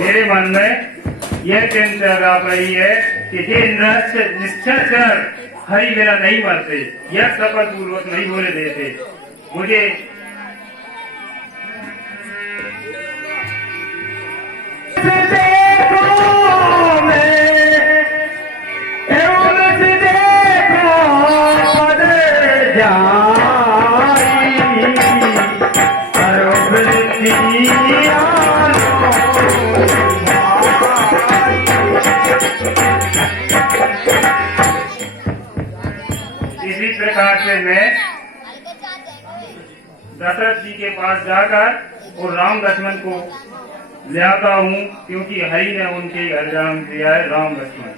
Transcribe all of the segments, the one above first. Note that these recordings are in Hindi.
मेरे मन में यह चिंता आ रही है कि हे निश्चर हरि बिना नहीं मरते, यह शपथ पूर्वक नहीं बोले देते। मुझे इसी प्रकार से मैं दशरथ जी के पास जाकर और राम लक्ष्मण को ले आता हूँ, क्योंकि हरि ने उनके घर जन्म दिया है राम लक्ष्मण।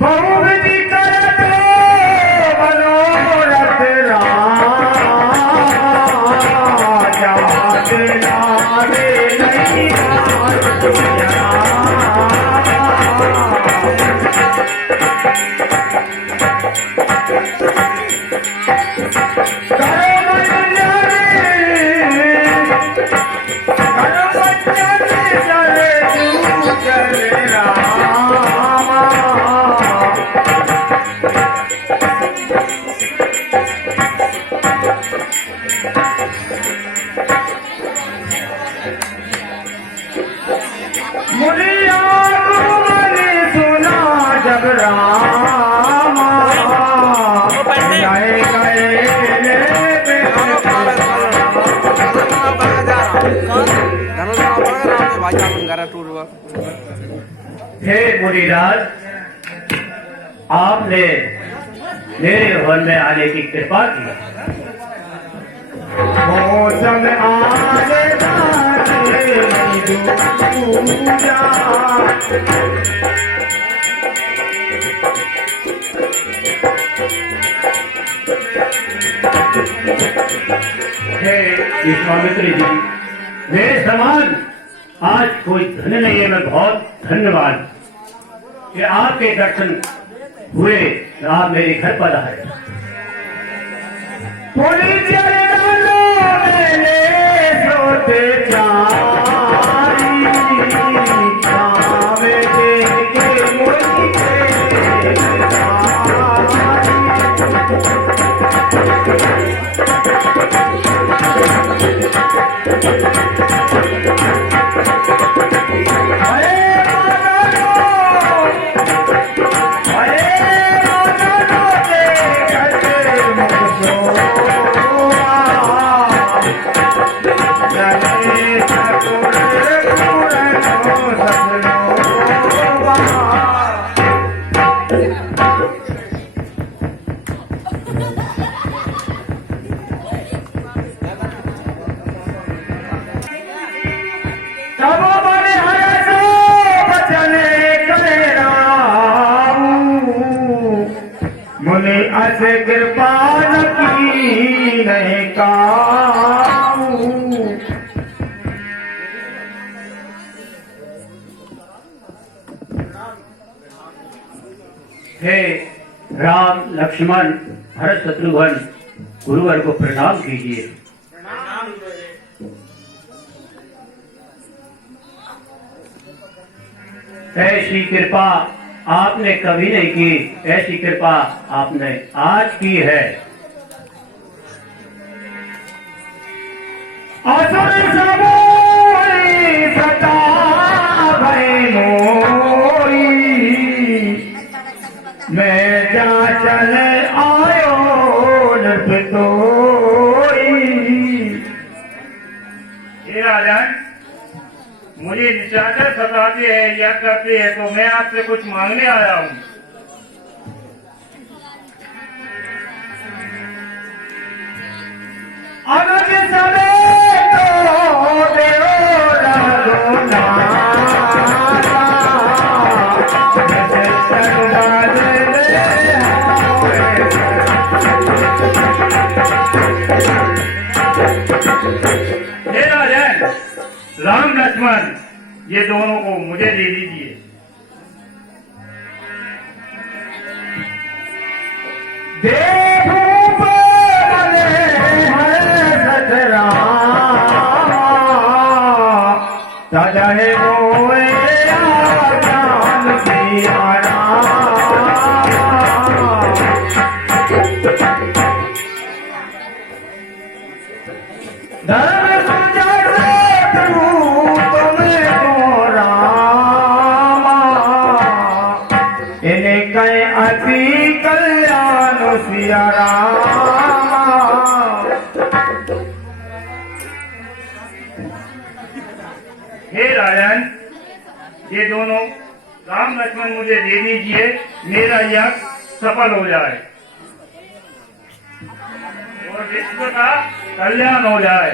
बहुविधि करत मनोरथ हे मुनिराज, आपने मेरे भवन में आने की कृपा की। मौसम आने दूजा हे विश्वामित्र जी, मेरे समान आज कोई धन नहीं है। मैं बहुत धन्यवाद कि आपके दर्शन हुए, आप मेरे घर पर आए। पुलिस मैंने सोते चारी कावे के मुझे मुने अस कृपान की नहीं काऊ। हे राम लक्ष्मण भरत शत्रुघ्न, गुरुवर को प्रणाम कीजिए। ऐसी कृपा आपने कभी नहीं की, ऐसी कृपा आपने आज की है। असुर सबोई सदा भय मोरी, मैं जा चल आयो नृप तोरी। हे राजन, मुझे निशाचर सताते हैं या करते हैं तो मैं आपसे कुछ मांगने आया हूँ। अगर सबे तो देव रघुनाथा, हे राजन, राम लक्ष्मण ये दोनों को मुझे दे दीजिए। देखो बने हैं सतरामा, सजाए रोए ज्ञान सिया राम। धर्म सुजर तुम्हें को रामा, इन्हें कहे अति कल्याण सिया रामा। हे राजन, ये दोनों राम लक्ष्मण मुझे दे दीजिए, मेरा यज्ञ सफल हो जाए और विश्व का कल्याण हो जाए।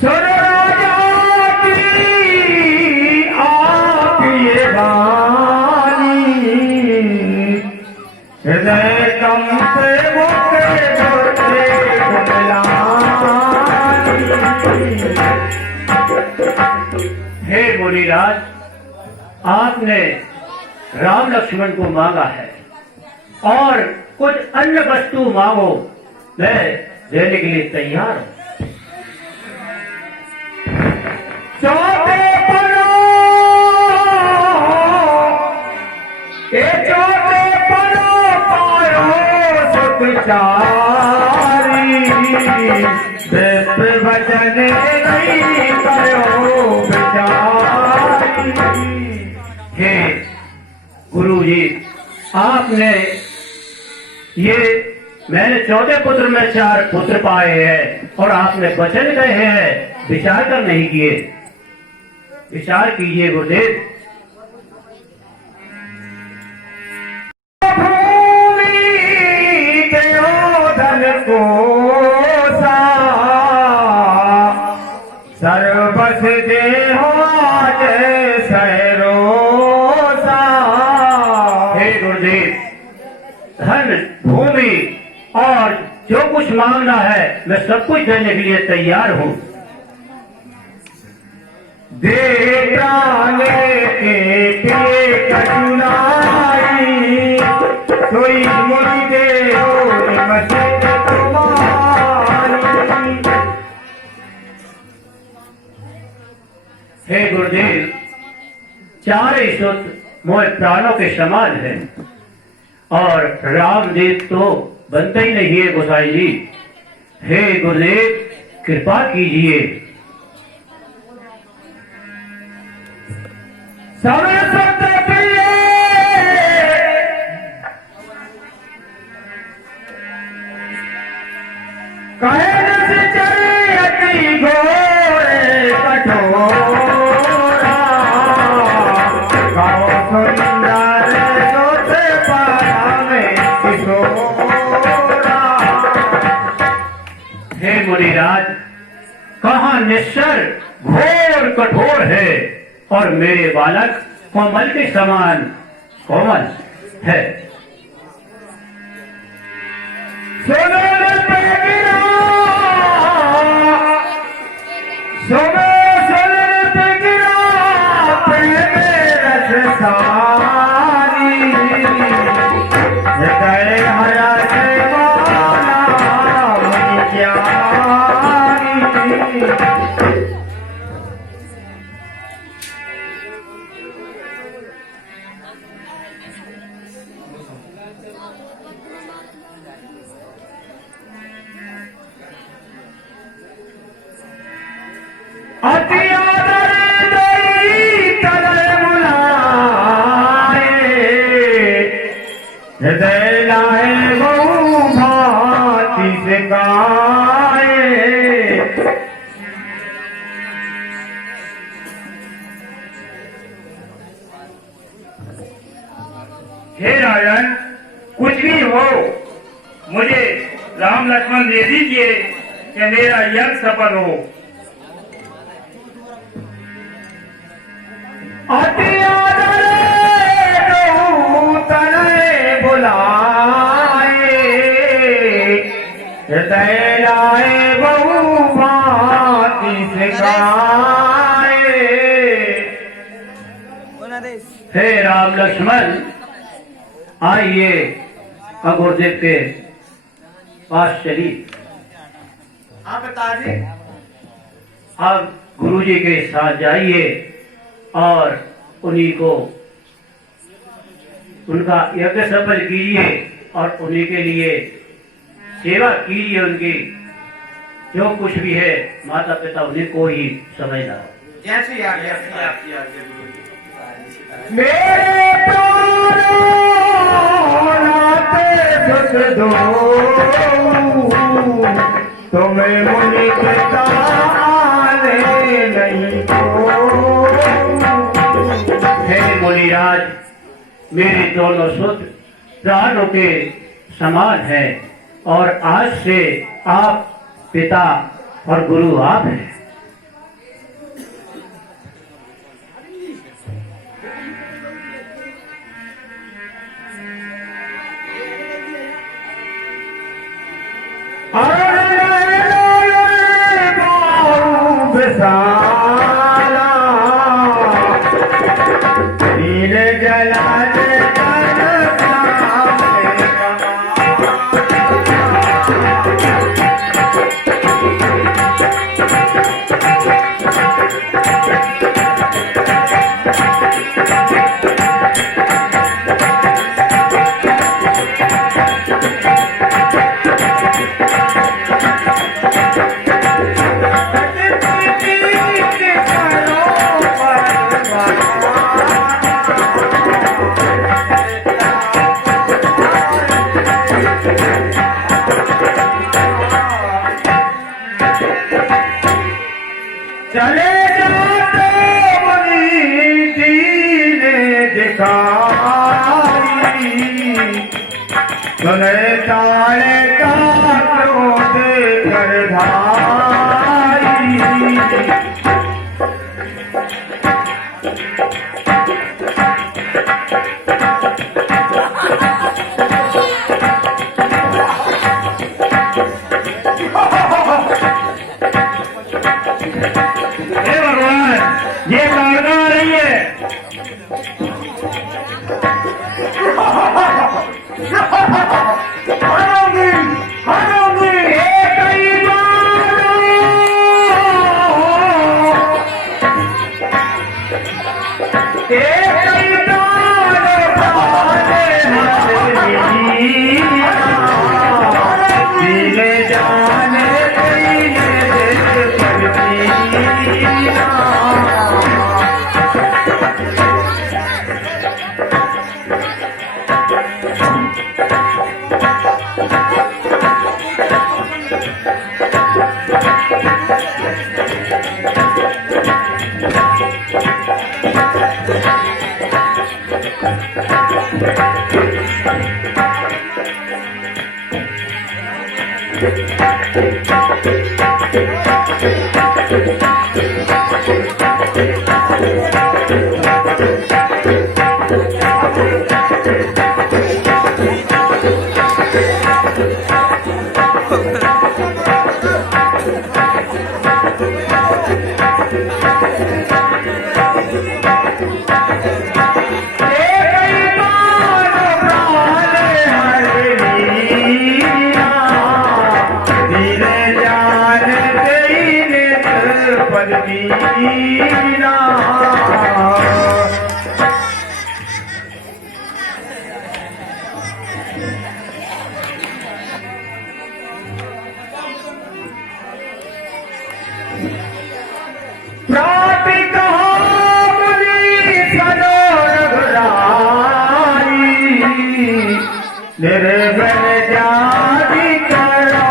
सुर राजा की आप ये वाणी, हृदय कम से मुके जोते गुलानी। हे मुनिराज, आपने राम लक्ष्मण को मांगा है और कुछ अन्य वस्तु मांगो, मैं देने के लिए तैयार हूँ। चौथे पनो पायो सुख चारी, वचन नहीं करो विचारी। हे गुरु जी, आपने ये मैंने 14 पुत्र में 4 पुत्र पाए हैं और आपने वचन कहे हैं, विचार कर नहीं किए। विचार कीजिए गुरुदेव। बस दे हो सहरोसा। हे गुरुदेव, धन भूमि और जो कुछ मांगना है मैं सब कुछ देने के लिए तैयार हूँ। दे प्राणे के कचुनाई, सोई मुझे हो मस्जिद तुम्हारी। हे गुरुदेव, चारे सूत्र मोह प्राणों के समान है और रामदेव तो बनते ही नहीं है गोसाई जी। हे गुरुदेव, कृपा कीजिए। सरस्वती प्रिय कहे चरियति घोरे कठोरा, गाओ सुंदर जोते पावे किशोरा। हे मुनिराज, कहाँ निश्चर घोर कठोर है और मेरे बालक कोमल के समान कोमल है। सोनल पे गिरा, सोनल पे गिरा प्रेम रस सारी, हृदय हरा देवाना मुनि ज्ञानी। अति आदर दई तले बुलाए, हृदय लाए बहु भांति से गाए। हे राजन, कुछ भी हो मुझे राम लक्ष्मण दे दीजिए कि मेरा यज्ञ सफल हो। अति आदर बहु तले बुलाए, हृदय लाए बहु भांति से गाए। हे राम लक्ष्मण, आइए गुरुदेव के पास चलिए। आप पिताजी, आप गुरुजी के साथ जाइए और उन्हीं को उनका यज्ञ सफल कीजिए और उन्हीं के लिए सेवा कीजिए। उनकी जो कुछ भी है माता पिता उन्हीं को ही समझना। जैसी आज्ञा मेरे प्राणों नाते सुख दो, तुम्हें मुनि के ताने नहीं को। हे मुनिराज, मेरे दोनों सूत्र प्राणों के समान है और आज से आप पिता और गुरु आप हैं। साला नील जला चले जाते बनी दीने दिखाई, सुने तारे का क्रोध कर धाई। निर्बल जाति करो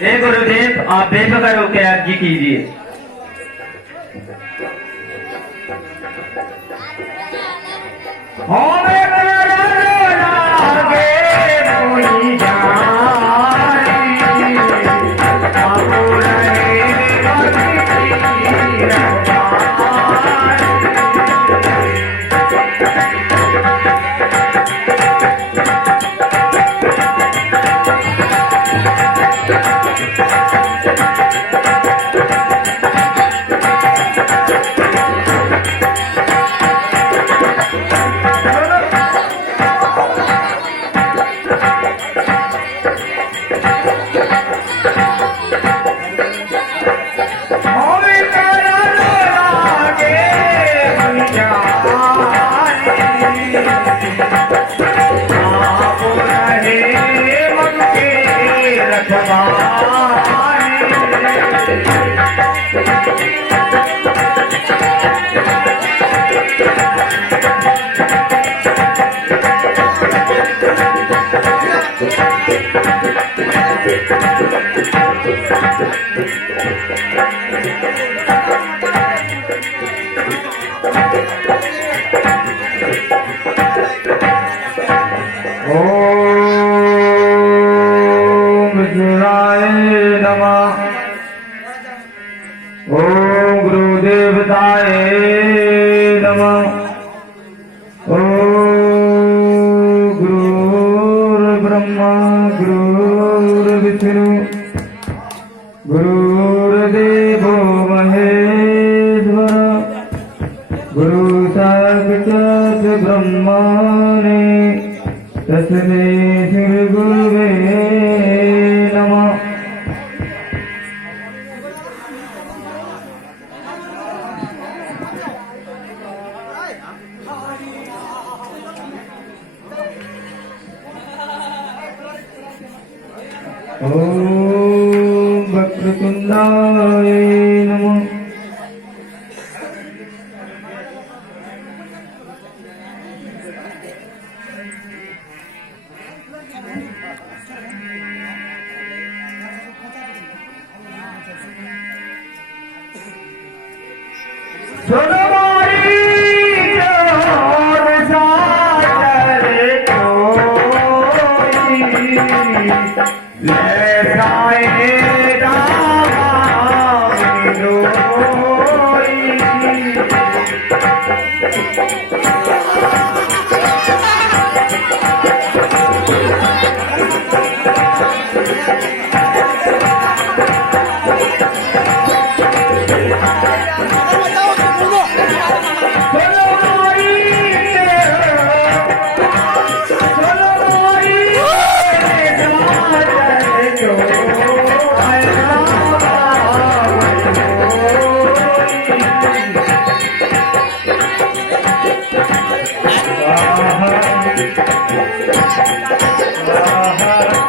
हे गुरुदेव, आप बेफिक्र होकर अर्जी कीजिए। ओम गुरुदेवताय नमः। ओम गुरुर्ब्रह्मा गुरुर्विष्णु गुरुर्देवो महेश्वर गुरु साक्षात् ब्रह्मणे तस्मै श्री गुरुवे नमः। ओम वक्रतुंडाय नमः। स्वाहा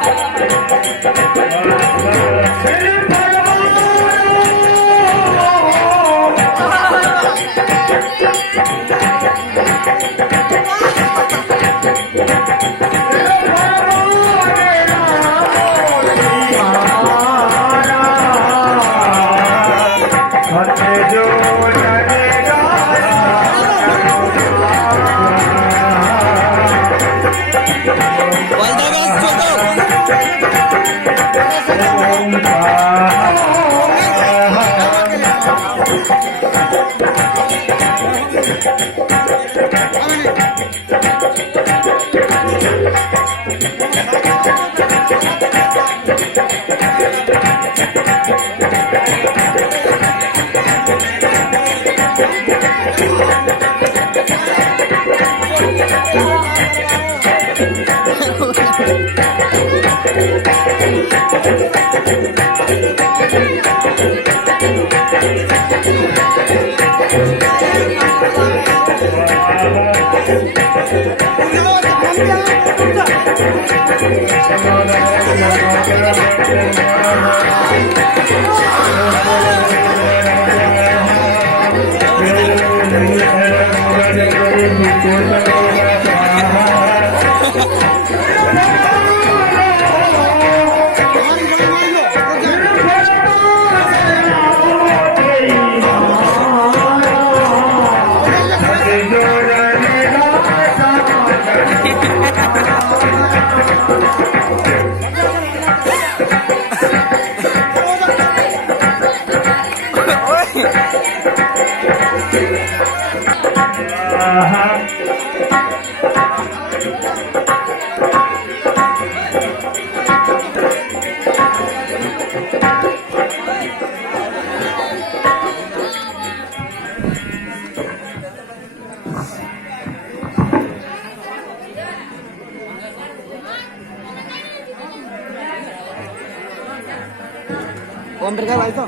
अंदर क्या भाई तो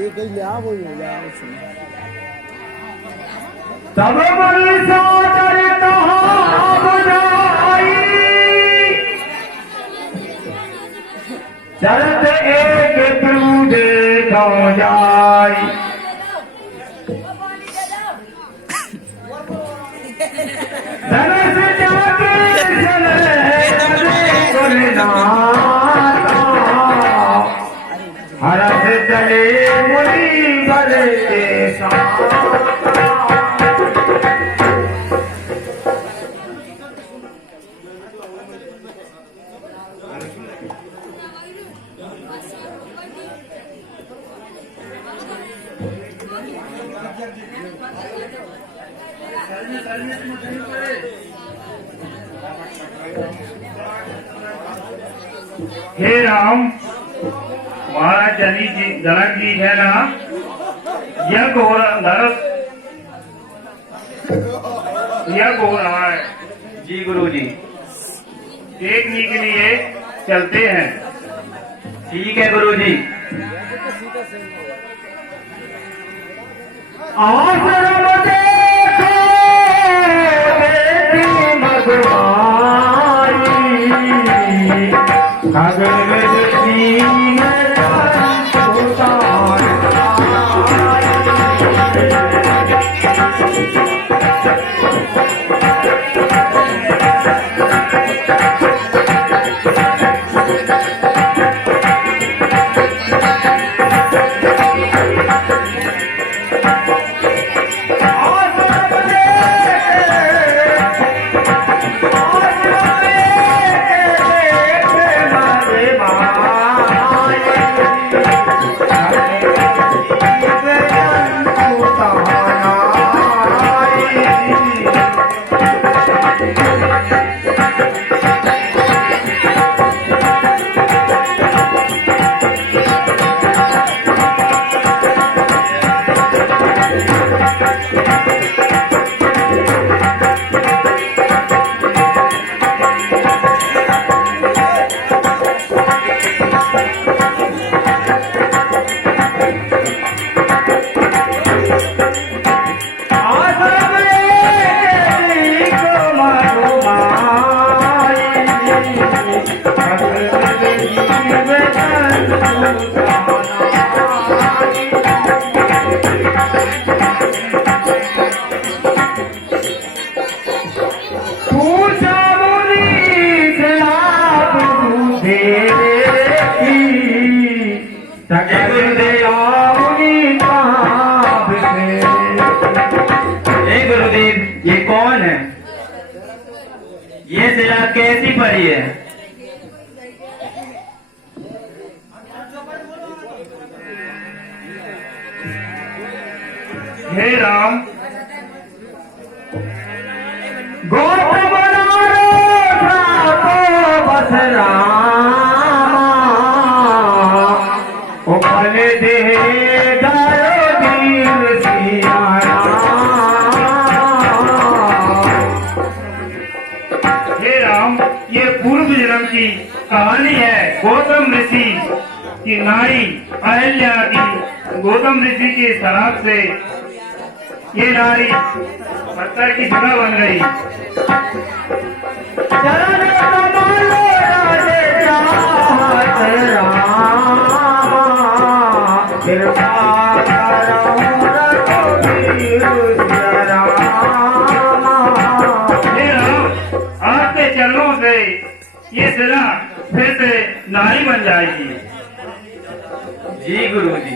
एक ही ले वो ही ले तब बड़ी सादर कहाँ बुझाई चलत एक दूजे खो जाई धनस जाके चले गुलनाता हरस चले मुड़ी भरे के साथ हे राम, महाराज जनक जी है ना, यज्ञ हो रहा है। जी गुरुजी। देखने के लिए चलते हैं। ठीक है गुरुजी। आश्रम देखो बेटी मगवाई खगन जी में उतार पूजा मुनि से आप सकल मुनि ताप से। हे गुरुदेव, ये कौन है? ये शिला कैसी पड़ी है? हे राम, गौतम बस रामा उपल दे गायो दीन सिया हे राम, ये पूर्व जन्म की कहानी है। गौतम ऋषि की नारी अहल्या की गौतम ऋषि के शराब से ये नारी पत्थर की जगह बन गई। चरण कमल राजे चाहत रामा कृपा करो रघुवीर सिया रामा। हे राम, आपके चरणों से ये शिला फिर से नारी बन जाएगी। जी गुरु जी।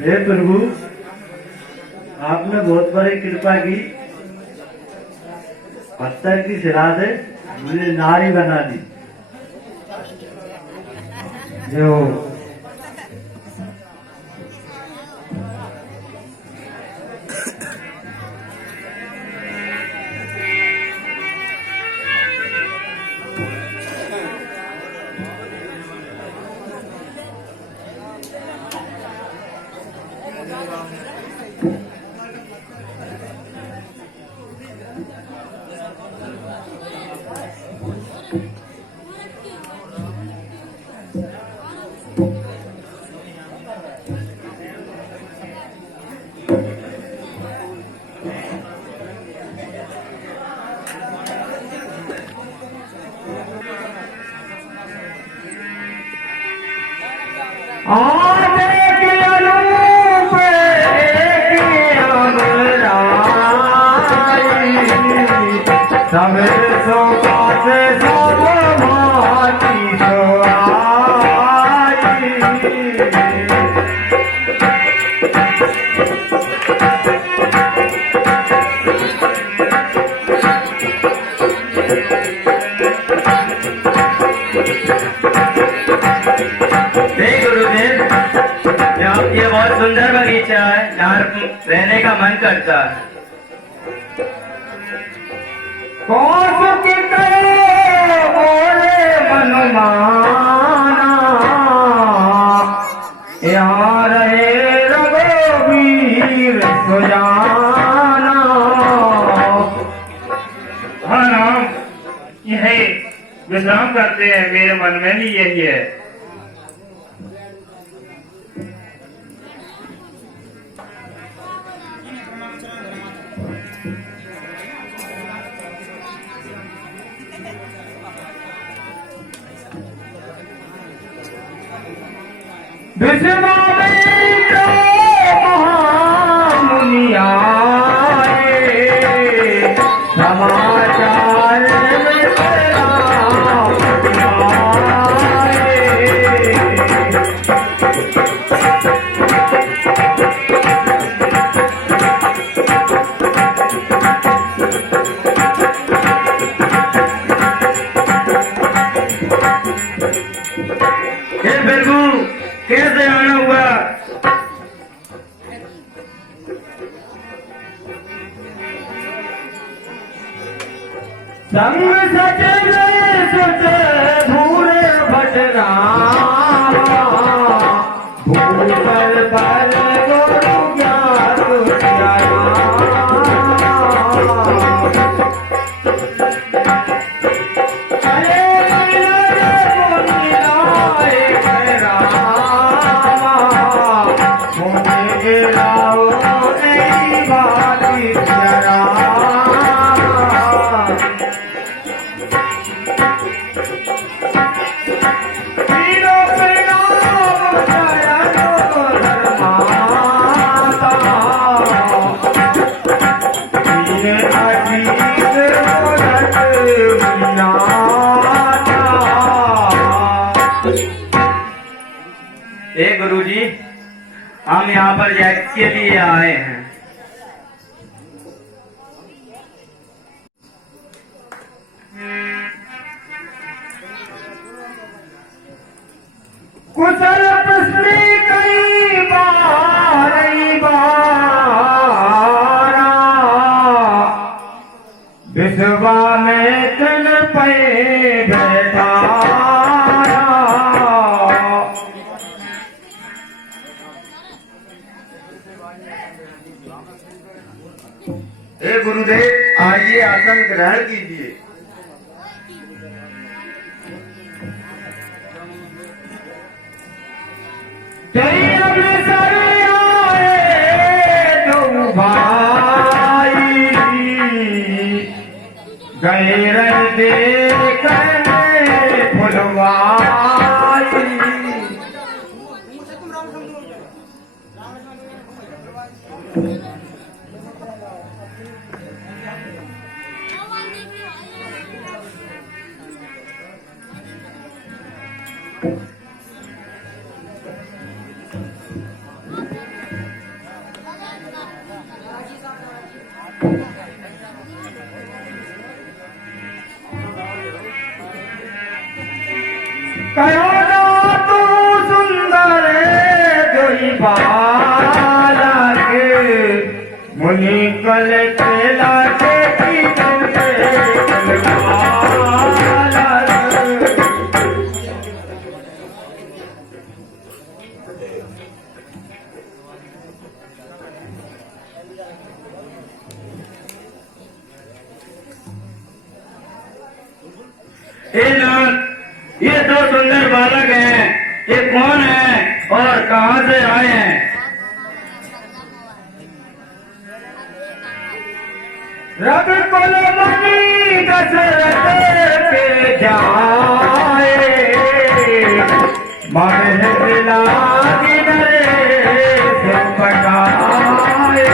हे प्रभु, आपने बहुत बड़ी कृपा की। पत्थर की शिला से मुझे नारी बना दी। जो ये बहुत सुंदर बगीचा है, यहाँ रहने का मन करता है। कौन की बोले मनमाना यहाँ रहे रघुवीर सुजाना। हाँ राम, यह विश्राम करते हैं। मेरे मन में भी यही है। विश्वामित्र महामुनि आए, समाचार में प्रणाम आए। हे प्रभु, कैसे आना हुआ? संग सचले सुच धूरे भटरामा, भूतल पर गुरु ज्ञान अरे हे गुरुजी, हम यहाँ पर यज्ञ के लिए आए हैं। कुशल प्रश्न कई बारा विश्वा में तन पे बैठारा। हे गुरुदेव, आइए आसन ग्रहण कीजिए। जय अग्रसर आए तुम भाई, गए रह देखने फुलवाई। कहो ना तू सुंदर जोई बालक, मुनि कल केला के हे नाथ, ये दो सुंदर बालक हैं, ये कौन है और कहाँ से आए हैं? रघुकुल मणि दशरथ के जाए, महल लागी नरेश पटाए।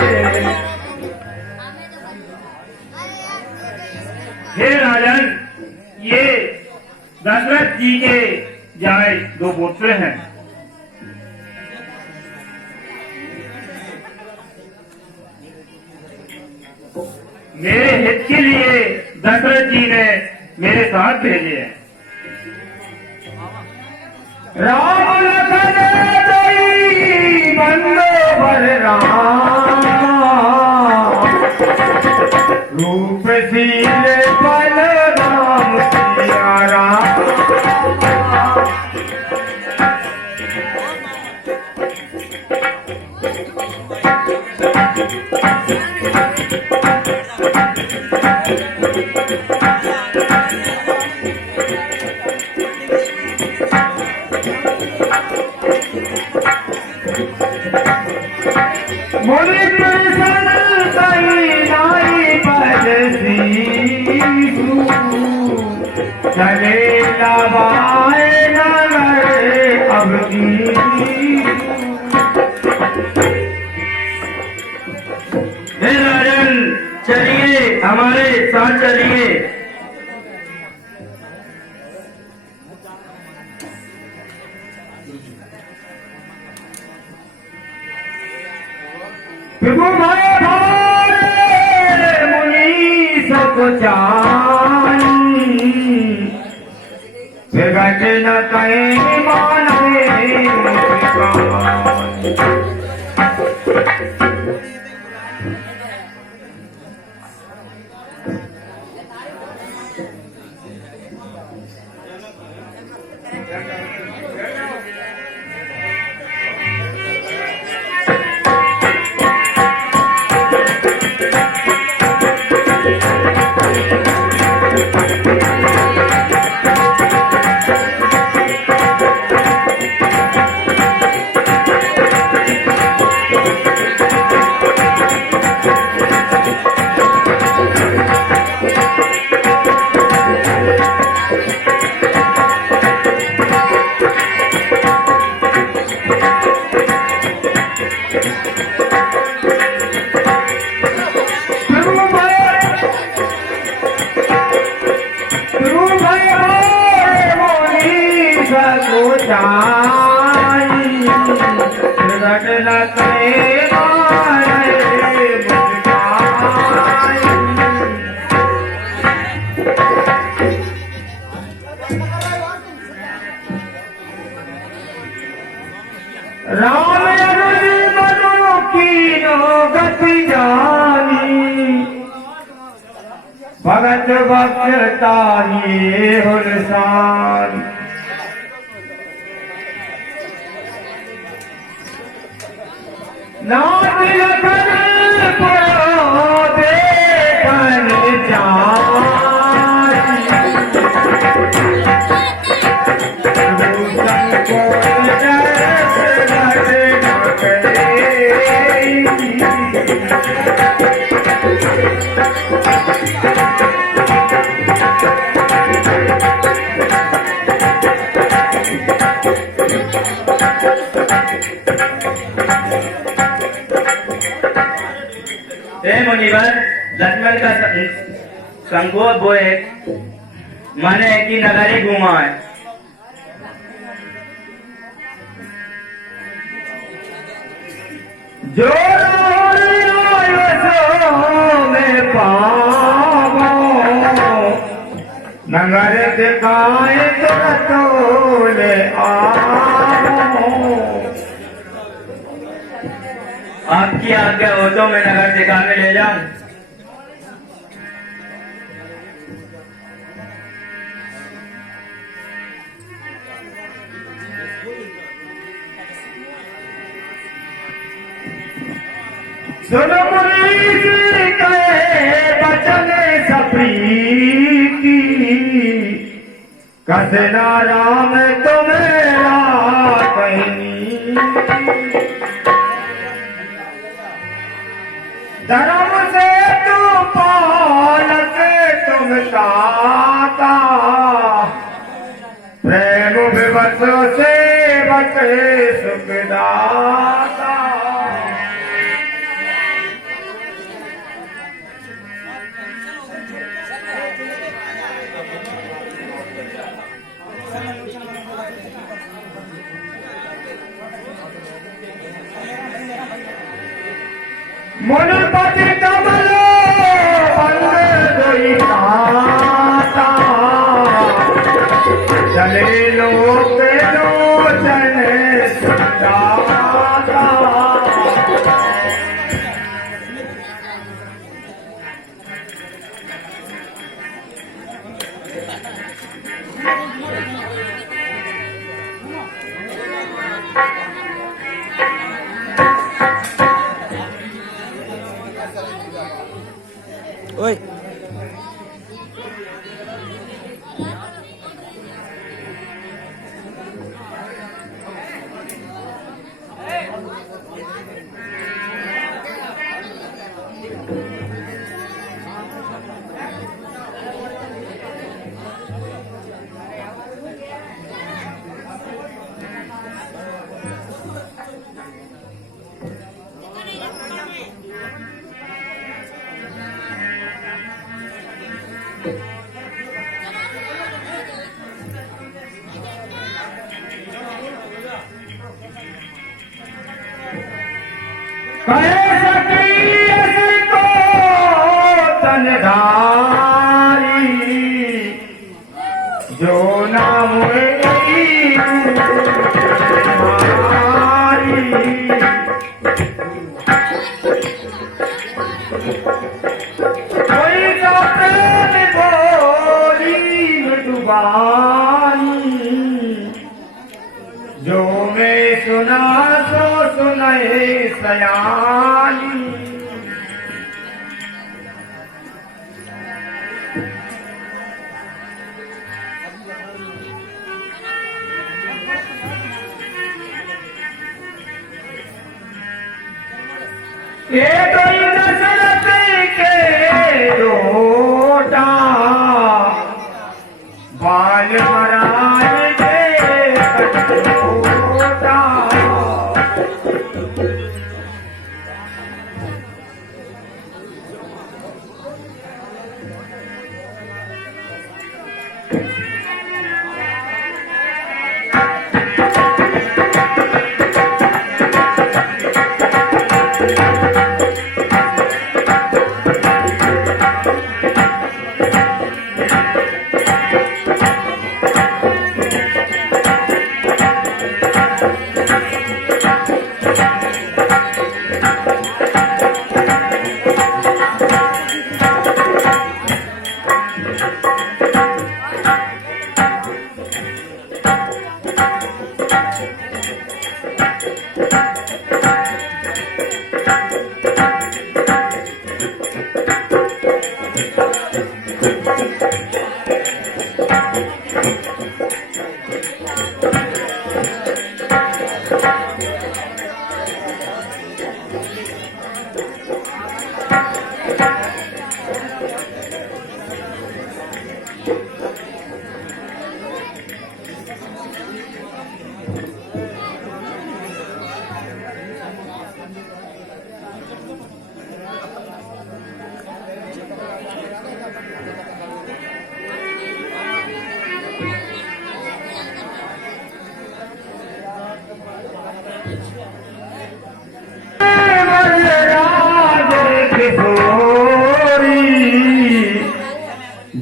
हे राजन, ये दशरथ जी के जाए दो पुत्र हैं। मेरे हित के लिए दशरथ जी ने मेरे साथ भेजे हैं। राम लखन दई बंदोबर राम, रूप शील बल राम सिया राम। मुनि प्रसन्न कई नाई पद सीसु, चले लवाए नगर अब हे राजन, चलिए, हमारे साथ चलिए। प्रभु भय भारे मुनि सको जानी, विगत न कहीं माने को जाई न कहे माने मुस्कान। राम अनुज मनु कीनो गति जानी, भगत भक्त ताहिए हुलसान। नाथ लखन परो देखन जानी, दूषण को जस घट न करे। हे मुनिवर, लक्ष्मण का संकोच बोए माने की नगरी घुमा है। जो में पावो नगर दिखाए तो ले आओ। आपकी आज्ञा हो तो मैं नगर दिखा के ले जाऊं। सुनो मुनीस कहे बचन सप्रीति, कसना राम तुम्हेरा कहनी। धर्म से तू पालक तुम ताता, प्रेम विवश से बचे सुखदाता। मुनिपति कमल बंद दोई काता, चले लोक लोचन सुदाता। ओए कहे सकी को तनधारी, जो नाम कोई तो प्रेम बोली डुबानी, जो मैं सुना सो सुनाए सयानी। ये कोई दशरथ के रोटा, बाल मराए के कटोटा। बलराज किशोरी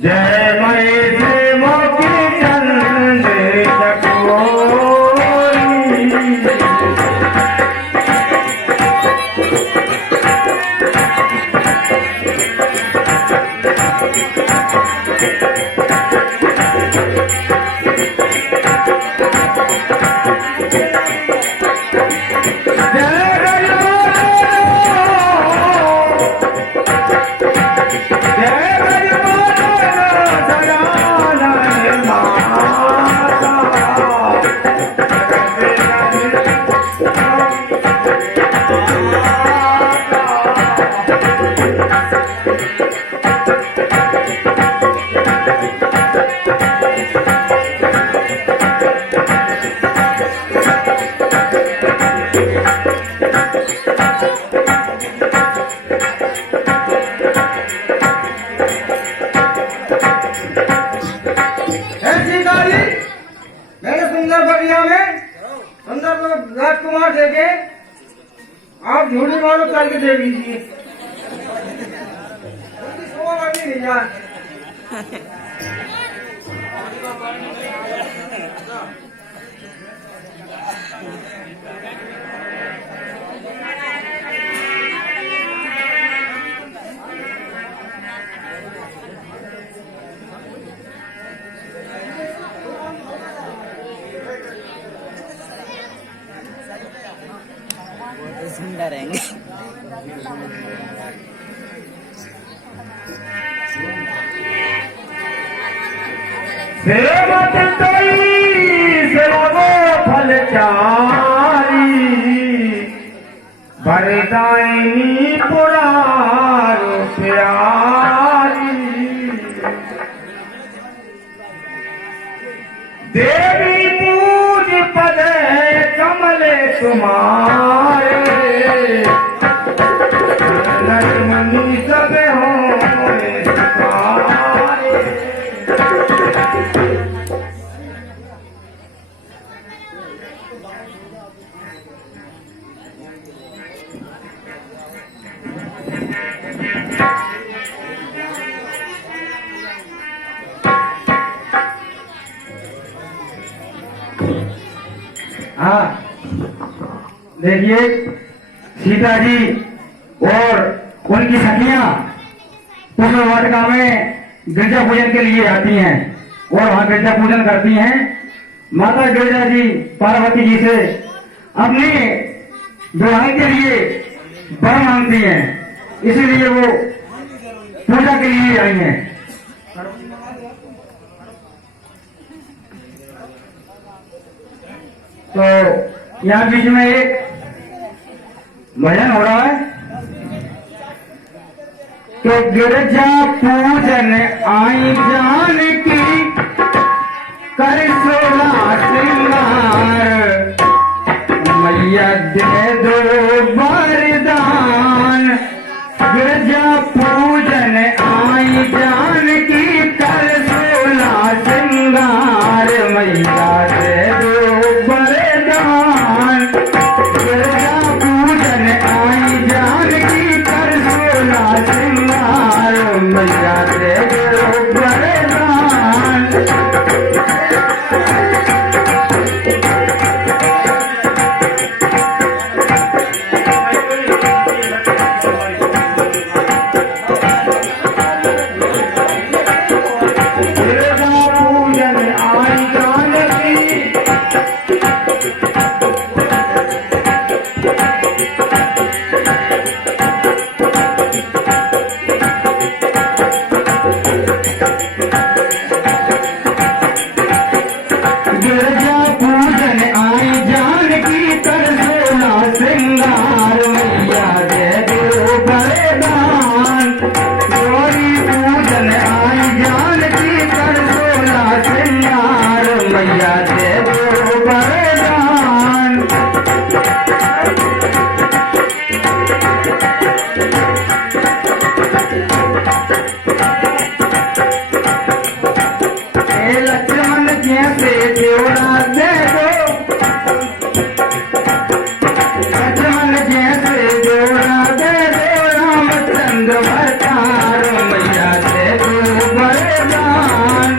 जय महेश मोती चंद चकोरी ऐसी गाड़ी मेरे सुंदर बगिया में सुंदर राजकुमार देखे आप झूठी मानो करके दे दीजिए उनकी शोभा बढ़नी नहीं जाए सुंदर रहेंगे। सेवत तई सेवो फल चारी भरदायनी पुरार प्यारी देवी पूज पद कमल तुम्हारे लक्ष्मणी सब हो हाँ देखिए सीता जी और उनकी सखियां पुष्प वाटिका में गिरजा पूजन के लिए आती हैं और वहां गिरजा पूजन करती हैं। माता गिरजा जी पार्वती जी से अपनी विवाह के लिए वर मांगती हैं, इसीलिए वो पूजा के लिए आई हैं। तो यहाँ बीच में एक भजन हो रहा है। तो गिरजा पूजन आई जान की कर सोला श्रृंगार मैया दे दो वरदान। गिरजा पूजन आई जान की कर सोला श्रृंगार मैया दे दो वरदान। गिरजा पूजन आई जान की कर सोला श्रृंगार मैया दे दो वरदान। गिरजा पूजन आई जान की जैसे जोड़ा दे दो, लक्ष्मण जैसे जोड़ा दे दो, रामचंद्र अवतार मैया दे दो वरदान।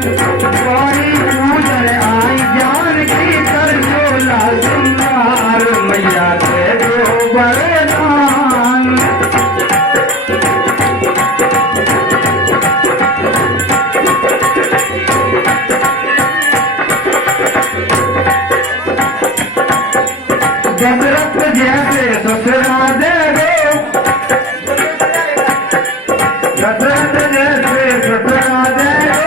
गौरी पूजन आई जानकी कर झोला श्रृंगार मैया दे दो वरदान। दशरथ जैसे ससुरा दे दो, दशरथ जैसे ससुरा दे दो,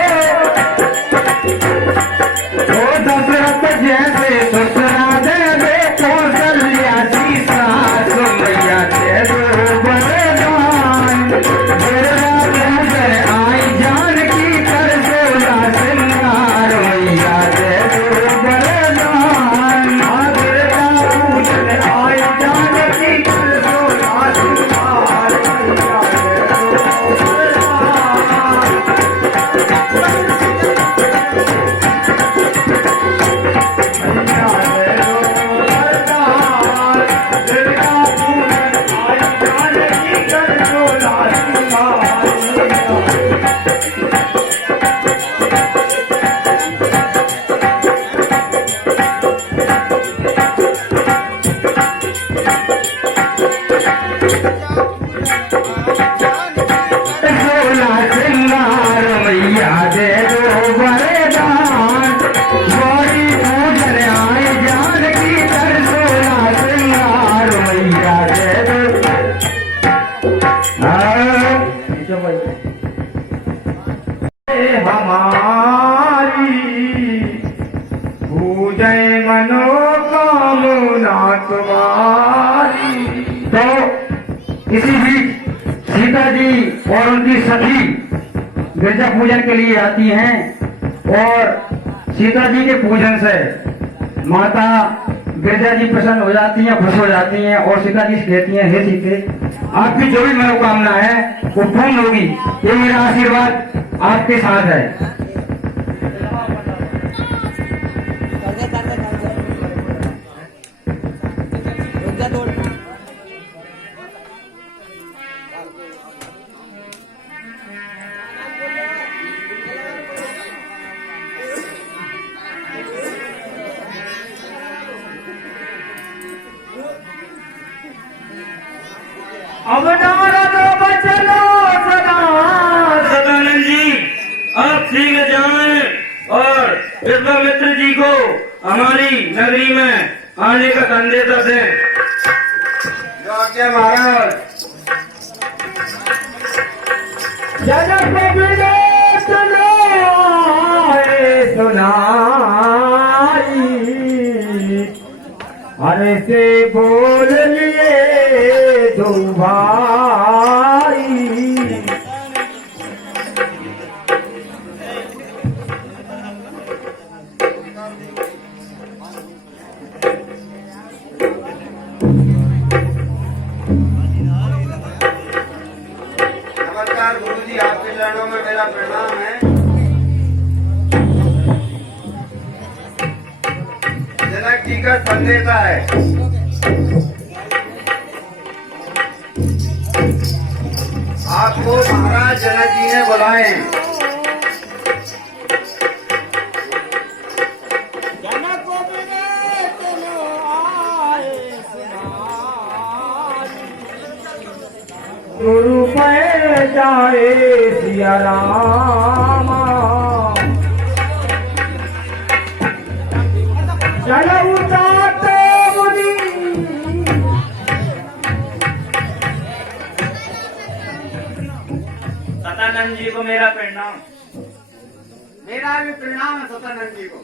ओ दशरथ जैसे ससुरा दे दो, कौशल्या की सास मैया दे दो वरदान। बिरला पूजन आई जानकी कर झोला श्रृंगार मैया दे दो वरदान। बिरला पूजन आई जानकी कर झोला श्रृंगार मैया दे दो वरदान। झोला श्रृंगार मैया दे दो वरदान। गौरी पूजन आई जानकी कर झोला श्रृंगार मैया दे दो। हमारी पूजय मनोकामना तुम्हारी। तो इसी बीच सीता जी और उनकी सखी गिरजा पूजन के लिए आती हैं और सीता जी के पूजन से माता गिरजा जी प्रसन्न हो जाती हैं, खुश हो जाती हैं और सीता जी से कहती हैं, हे सीते आपकी जो भी मनोकामना है वो पूर्ण होगी, ये मेरा आशीर्वाद आपके साथ है। कर दे रुक जा दौड़। अब नारद बचलो सदा। सदानंद जी आप शीघ्र जाएं और विश्वामित्र जी को हमारी नगरी में आने का संदेश दें। महाराज जनक विदे सुनो सुनाई, हरे से बोल लिए दो भाई। नमस्कार गुरु जी, आपके चरणों में मेरा प्रणाम है। जनक जी का संदेश है। आपको महाराज जनक जी ने बुलाए। गुरु पे जाए सिया रामा, चलो उतारते मुनि। सदानंद जी को मेरा प्रणाम। मेरा भी प्रणाम है सतानंद जी को।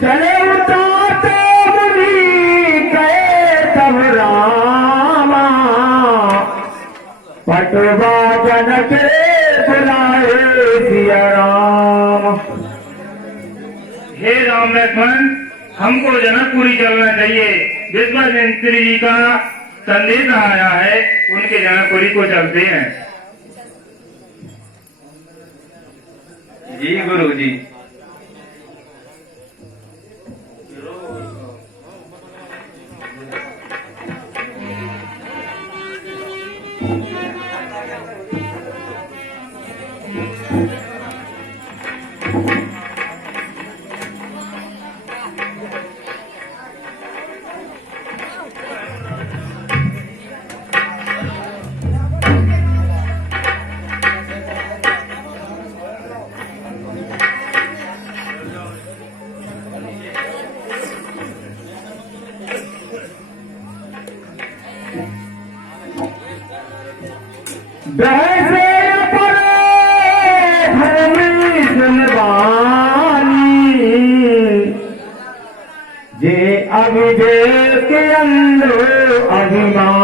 चले उतारते मुनि गए तब रामा, पटवा जनक बुलाए सिया राम। हे राम लक्ष्मण, हमको जनकपुरी चलना चाहिए। विश्वामित्री जी का संदेश आया है, उनके जनकपुरी को चलते हैं। जी गुरु जी। बहसे पड़े भूमि सुनवानी, जे अविवेक अंधो अभिमानी।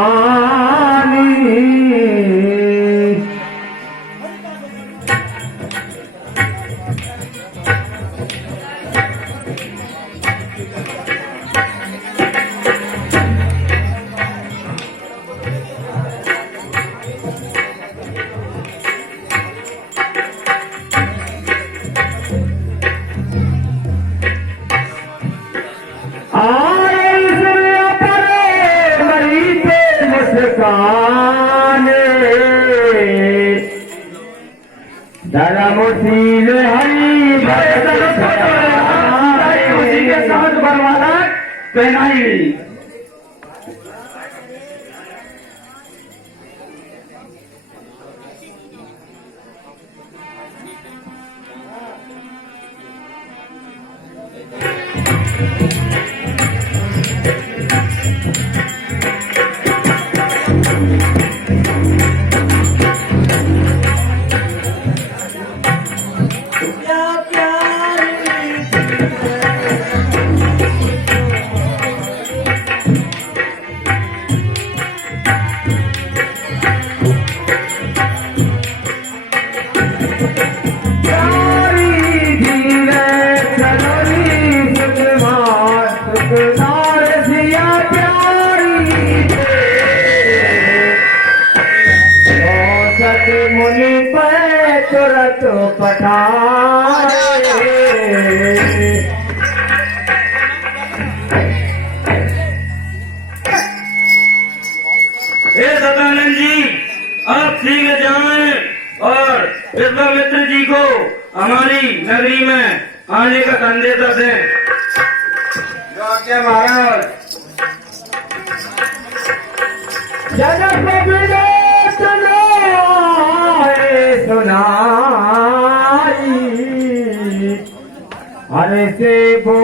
धर्मशील हरि उसी के साथ बरवाला पहनाई। मुनि पे तुरत पठाए। हे सदानंद जी, आप शीघ्र जाएं और विश्वामित्र जी को हमारी नगरी में आने का संदेश दें। आज्ञा महाराज। जनक विवेक सुनाई, हरे से वो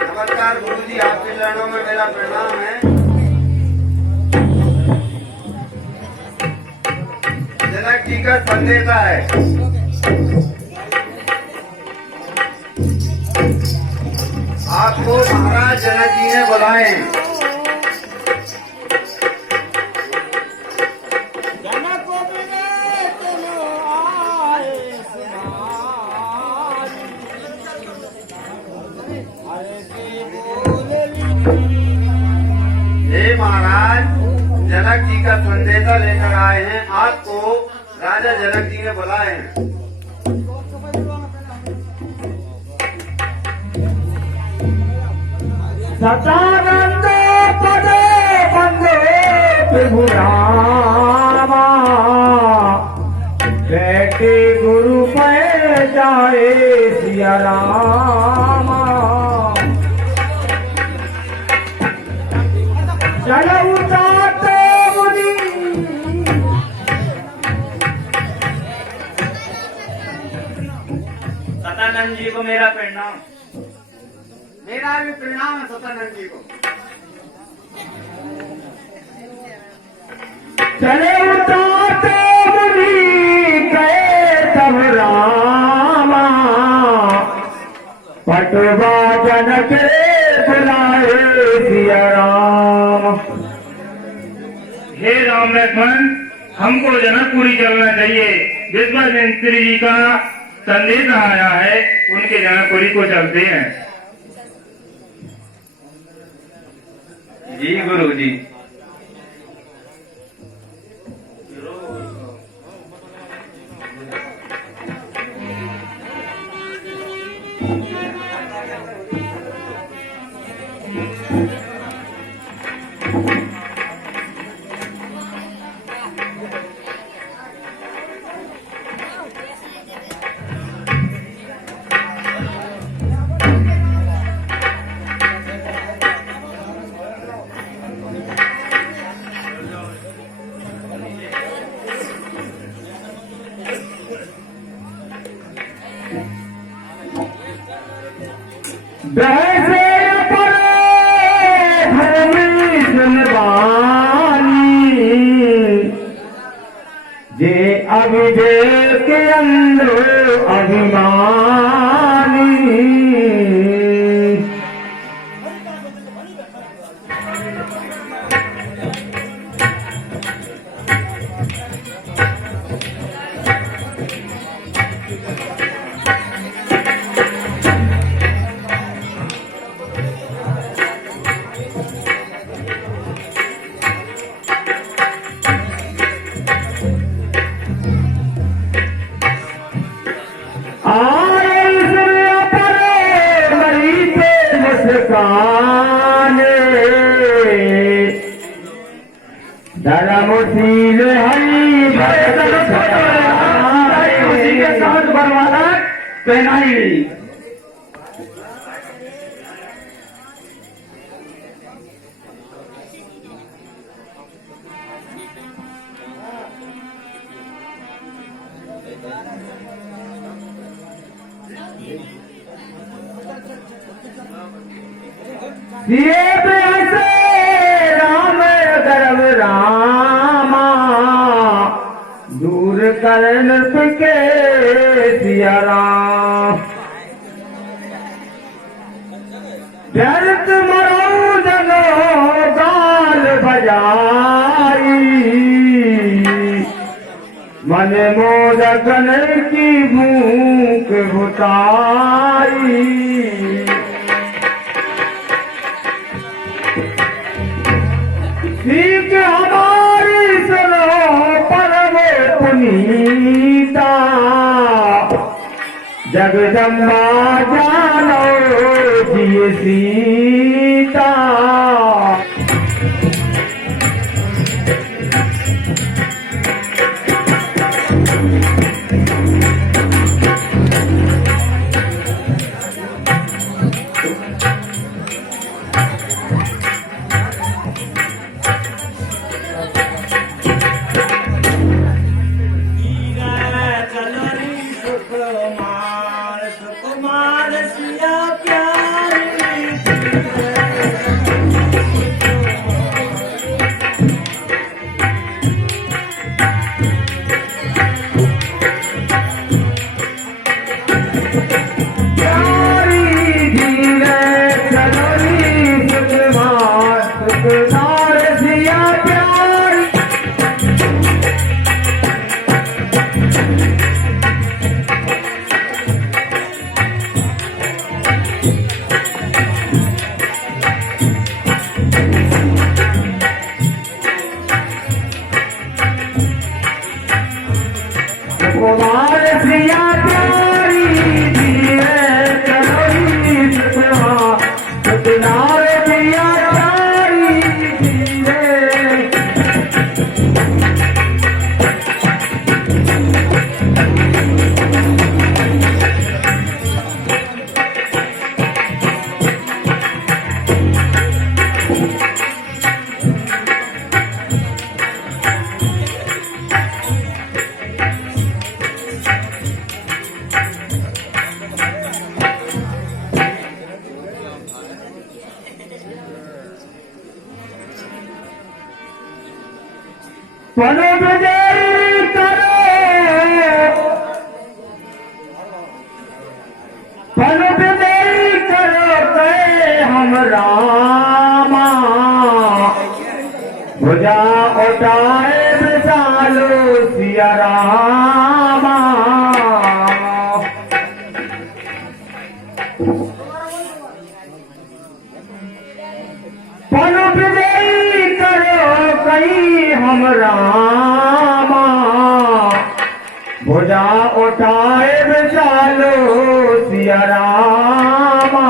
नमस्कार गुरु जी, आपके चरणों में मेरा प्रणाम है। जनक जी का संदेश है। आपको महाराज जनक जी ने बुलाए। हे महाराज, जनक जी का संदेशा लेकर आए हैं। आपको राजा जनक जी ने बुलाए हैं। सदानंद पदे बंदे प्रभु रामा, बैठे गुरु पे जाए सिया रामा। चलो उतारते मुनि, सदानंद जी को मेरा प्रणाम। मेरा भी प्रणाम है सतानंद जी को। चले उतारते मुनि गए तब रामा, पटवा जनक बुलाए सिया राम। हे राम लक्ष्मण, हमको जनकपुरी चलना चाहिए। विश्वामित्र जी का संदेश आया है, उनके जनकपुरी को चलते हैं। जी गुरु जी। बहसे पड़े धर्मी सुनवानी जे अभिदेव के अंदर अभिमानी धर्मशील हरि उसी के साथ बरवाला पहनाई गई। राम गर्भ रामा दूर कर नृप के सिया राम व्यर्थ मरो जनो गाल बजाई मन मोदकन की भूख भुताई ठीक हमारी सुनो परम पुनीता जगदम्बा जानो जिय सीता कुमार सिया प्यारी दिए चलोरी सतनार सिया प्यारी दिए पनो विजय करो पनो विजय करो कहे हम रामा भुजा उठाए विशालो सिया रामा पनो विजय आई हम रामा, भुजा उठाए विचालो सिया रामा।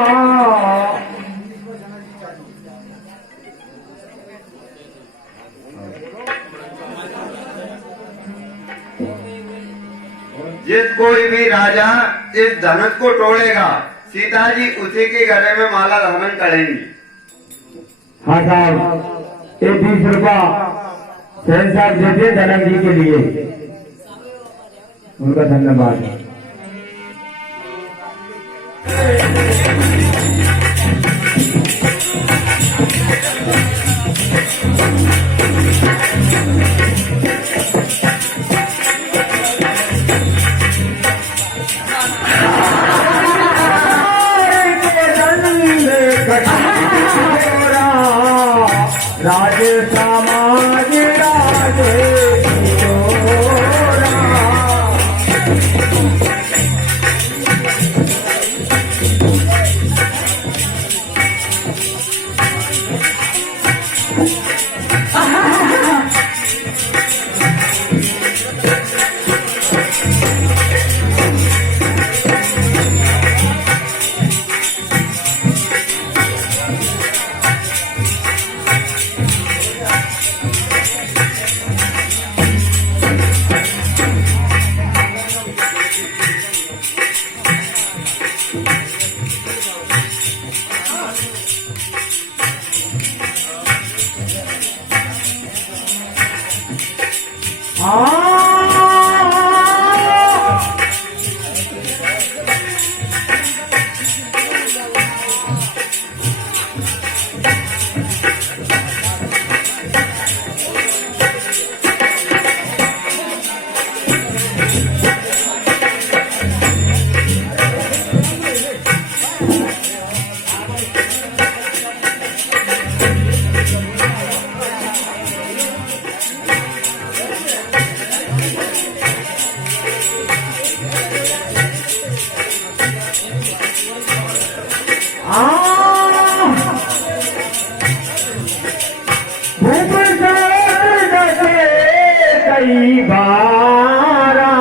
जिस कोई भी राजा इस धनुष को तोड़ेगा, सीता जी उसी के गले में माला धारण करेंगी। हाँ साहब, ये 20 रुपया सहन साहब देते जन्म जी के लिए, उनका धन्यवाद। राज समाज राजे कई बारा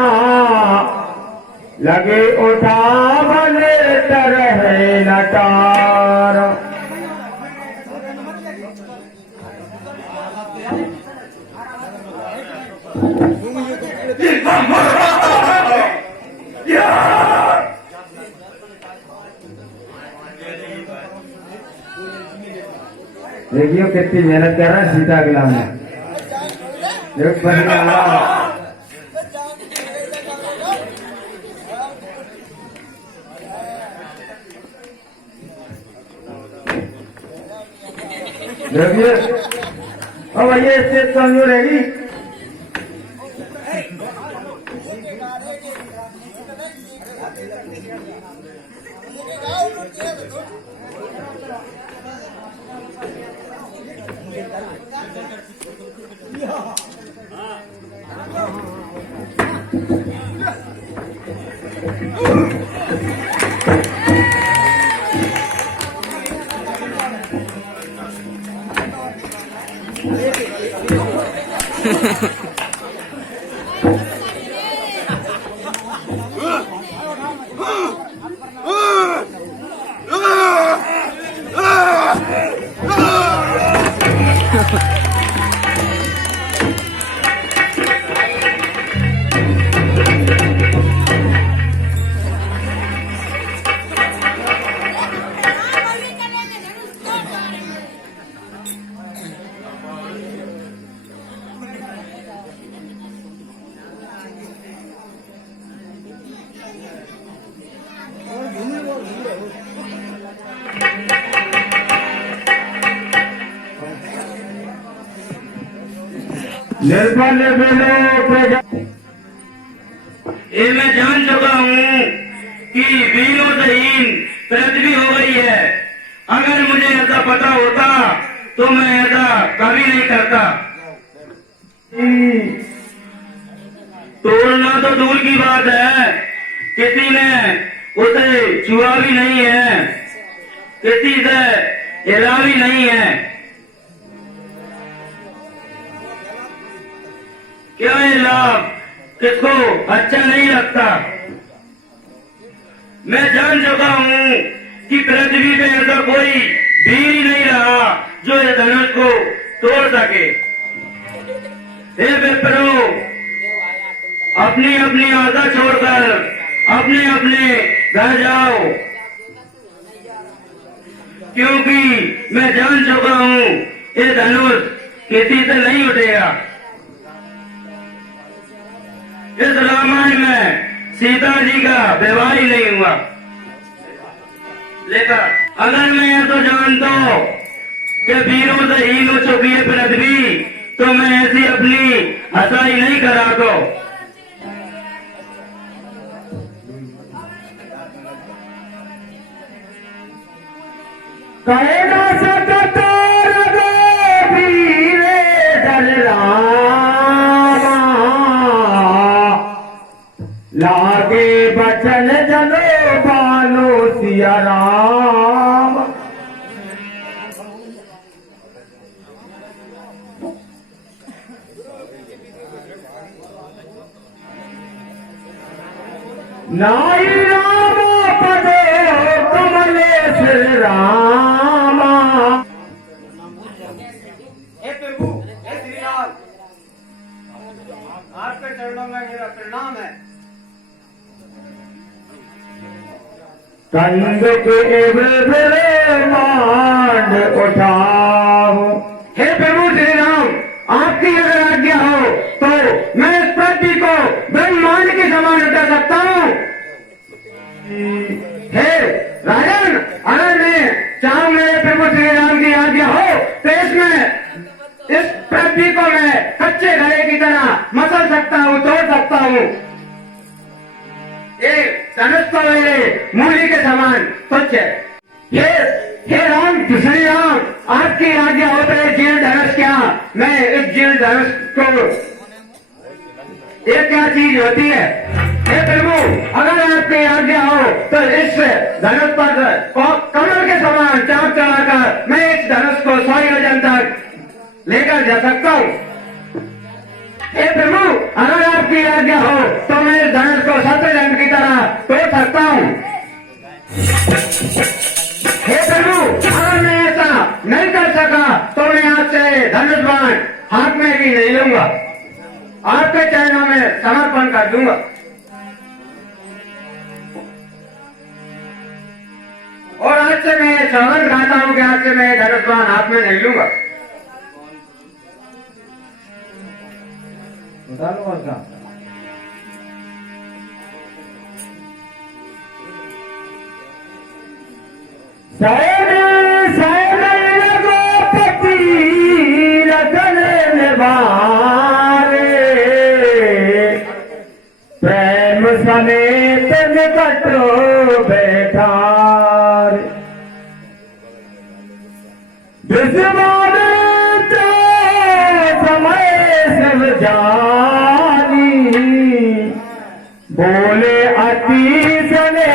लगे उठा भले तरह नटार। देखियो कितनी मेहनत कर रहा है सीता के लाने। देखिए अब ये स्टेज कमजोर रहेगी। ये मैं जान चुका हूँ कि वीरों से हीन पृथ्वी हो गई है। अगर मुझे ऐसा पता होता तो मैं ऐसा कभी नहीं करता। तोड़ना तो दूर की बात है, किसी ने उसे छुआ भी नहीं है, किसी से हिला भी नहीं है। क्या ये लाभ किसको अच्छा नहीं लगता। मैं जान चुका हूँ कि पृथ्वी पे ऐसा कोई वीर ही नहीं रहा जो इस धनुष को तोड़ सके। हे विप्रो, अपनी अपनी आशा छोड़कर अपने अपने घर जाओ, क्योंकि मैं जान चुका हूँ ये धनुष किसी से नहीं उठेगा। इस रामायण में सीता जी का विवाह ही नहीं हुआ। लेकिन अगर मैं ये तो जानता हूँ कि वीरों से हीन हो चुकी है पृथ्वी, तो मैं ऐसी अपनी हंसाई नहीं कराता। कहना सतत रघुवीरे दल रामा, लागे बचन जनो बालो सिया राम। नाई राम पदो कमले श्री रामा। हे प्रभु, हे श्री राम, आपके चरणों में मेरा प्रणाम है। कंद के विभरे मांड उठाओ। हे प्रभु श्री राम, आपकी अगर आज्ञा हो तो मैं इस पृथ्वी को ब्रह्मांड के समान उठा सकता हूँ। हे राजन, अगर मैं चाहूँ मेरे प्रभु श्री राम की आज्ञा हो तो इसमें इस पृथ्वी को मैं कच्चे घड़े की तरह मसल सकता हूँ, तोड़ सकता हूँ। ये धनुष तो मेरे मूली के समान तुच्छ है। हे राम श्री राम, आपकी आज्ञा हो तो ये जीर्ण धनुष क्या, मैं इस जीर्ण धनुष को, ये क्या चीज होती है। हे प्रभु, अगर आपकी आज्ञा हो तो इस धनुष पर कमल के समान चाक चढ़ाकर मैं इस धनुष को 100 योजन तक लेकर जा सकता हूँ। हे प्रभु, अगर आपकी आज्ञा हो तो मैं इस धनुष को शतरंज की तरह तोड़ सकता हूँ। हे प्रभु, अगर मैं ऐसा नहीं कर सका तो मैं आपसे धनुष बाण हाथ में भी नहीं लूंगा, आपके चरणों में समर्पण कर दूंगा। और आज से मैं सौगंध खाता हूँ कि आज से मैं धनुष बाण हाथ में नहीं लूंगा। गोपति रतन निवारे, प्रेम समेत निकट बैठार। विस्मान समय शिव जानी, बोले अति सने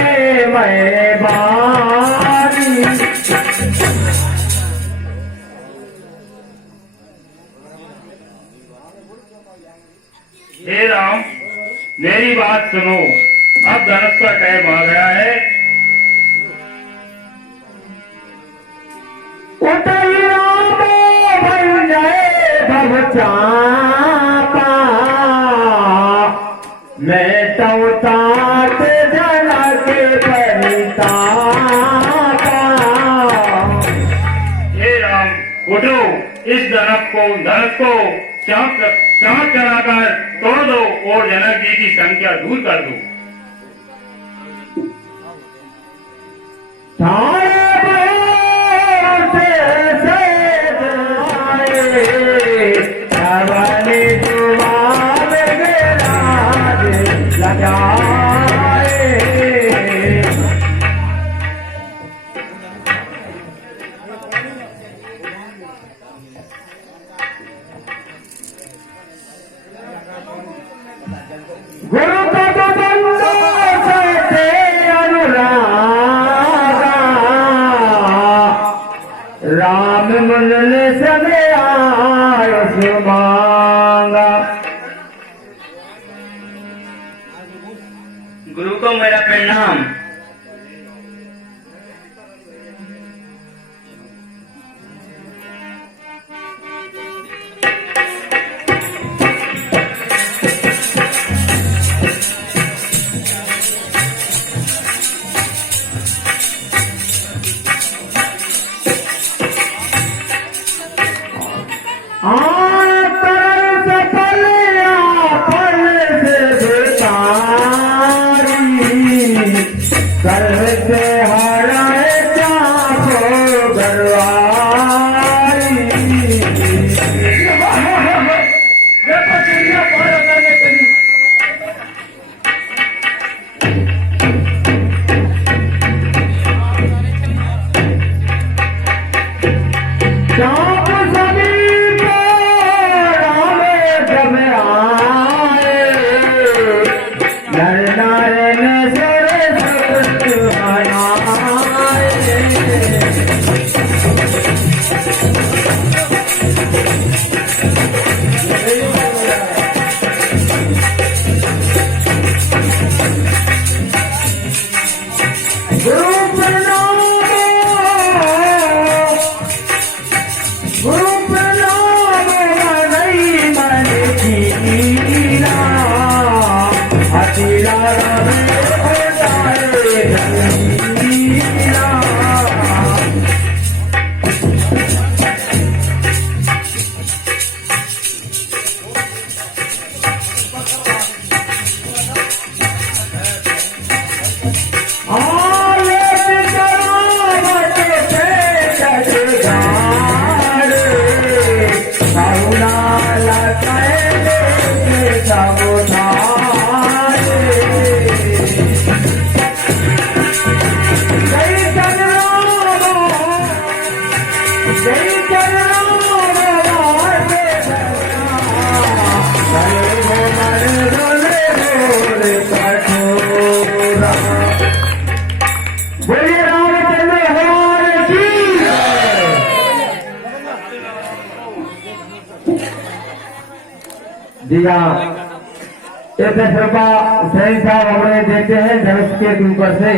मैं बानी। हे राम, मेरी बात सुनो, अब धनुष का टाइम आ गया है। उतई राम बन जाए भव चापा, मैं तो तात जनक परितापा। हे राम, उठो, इस धनुष को चाक चढ़ाकर तोड़ दो और जनक जी की संख्या दूर कर दो। गुरु पद बंदो से अनुरागा, बोलिए रामचंद्र भगवान की जी हाँ, ये 10 रुपया सही साहब हमें देते हैं धनुष के ऊपर से।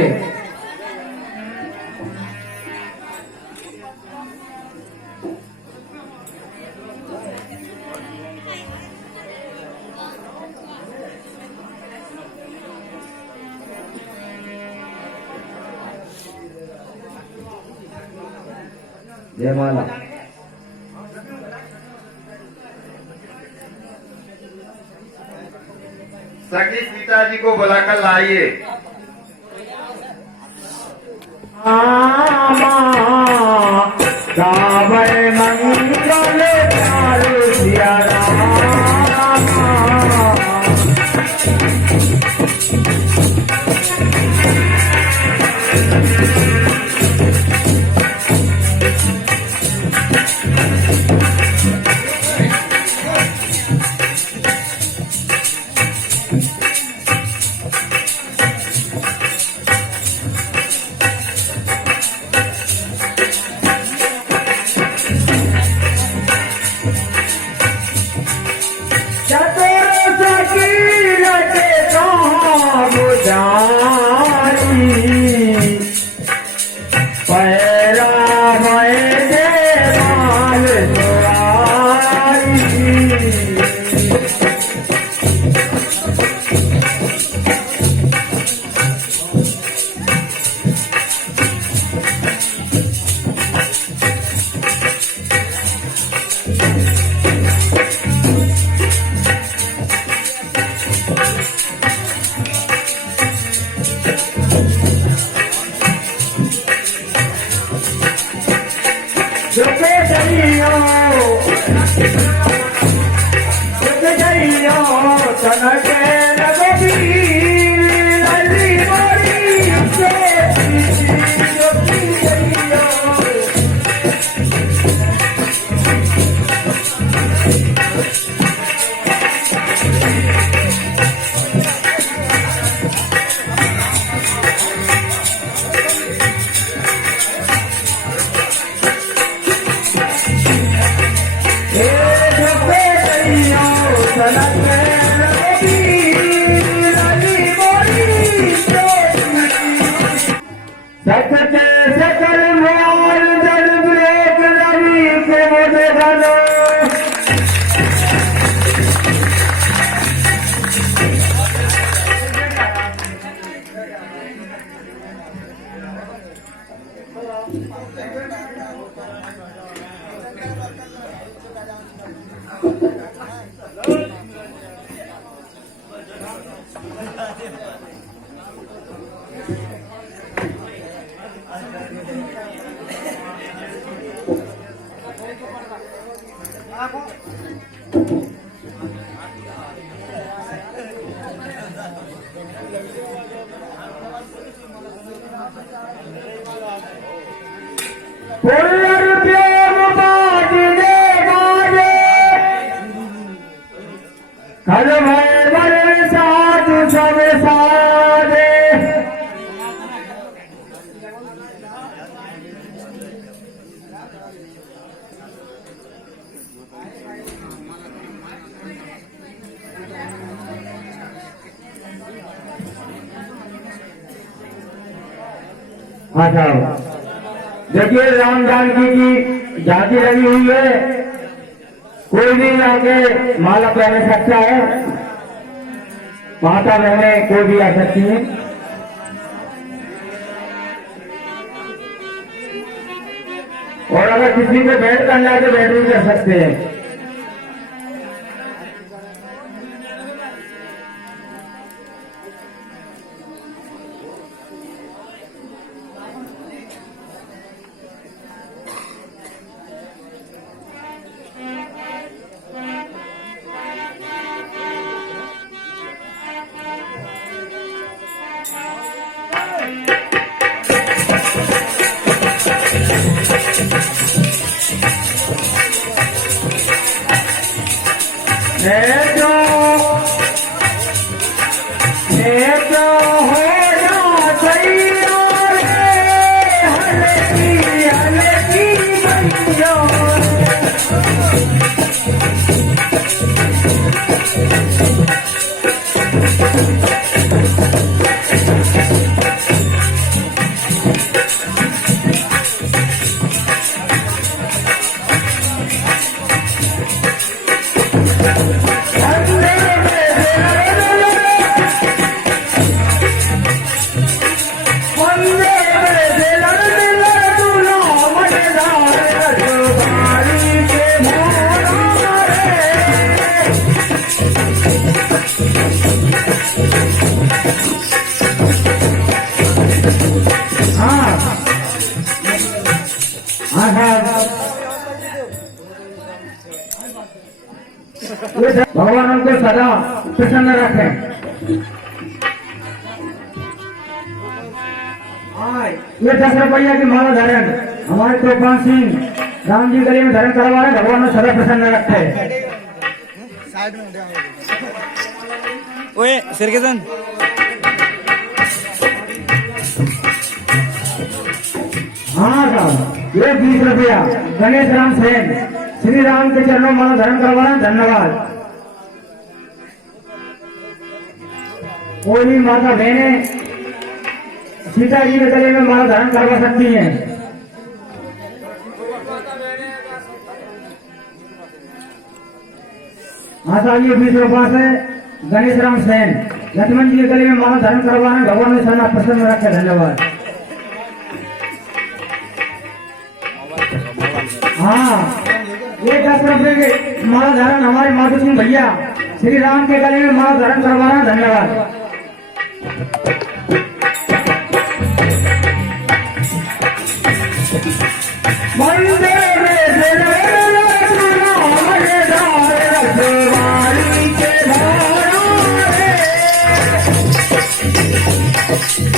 जय माला। सखी सीता जी को बुलाकर लाइए। गावे मंगल चारु सिया राम। हाँ साहब, देखिए राम जानकी की झांकी लगी हुई है, कोई भी आके माला पहन सकता है, माता बहने कोई भी आ सकती है। और अगर किसी को बैठ करना है तो बैठ भी कर सकते हैं। भगवान उनको सदा प्रसन्न रखें। ये 10 रुपया की माला धारण हमारे तूफान सिंह राम जी गली में धारण करवा रहे, भगवान को सदा प्रसन्न रखे। ओए सिरकेतन हाँ साहब, ये 20 रुपया गणेश राम सेन श्री राम के चरणों माला धारण करवा रहे, धन्यवाद। कोई भी माता बहने सीता जी के गले में माला धारण करवा सकती हैं। हाँ साहब, ये 20 रुपया से गणेश राम सेन लक्ष्मण जी के गले में माला धारण करवा रहे, भगवान ने सदा प्रसन्न रखे, धन्यवाद। हाँ, ये 10 रुपये के माला धारण हमारे माधु सिंह भैया श्री राम के गले में माला धारण करवा रहे, धन्यवाद। Thank you.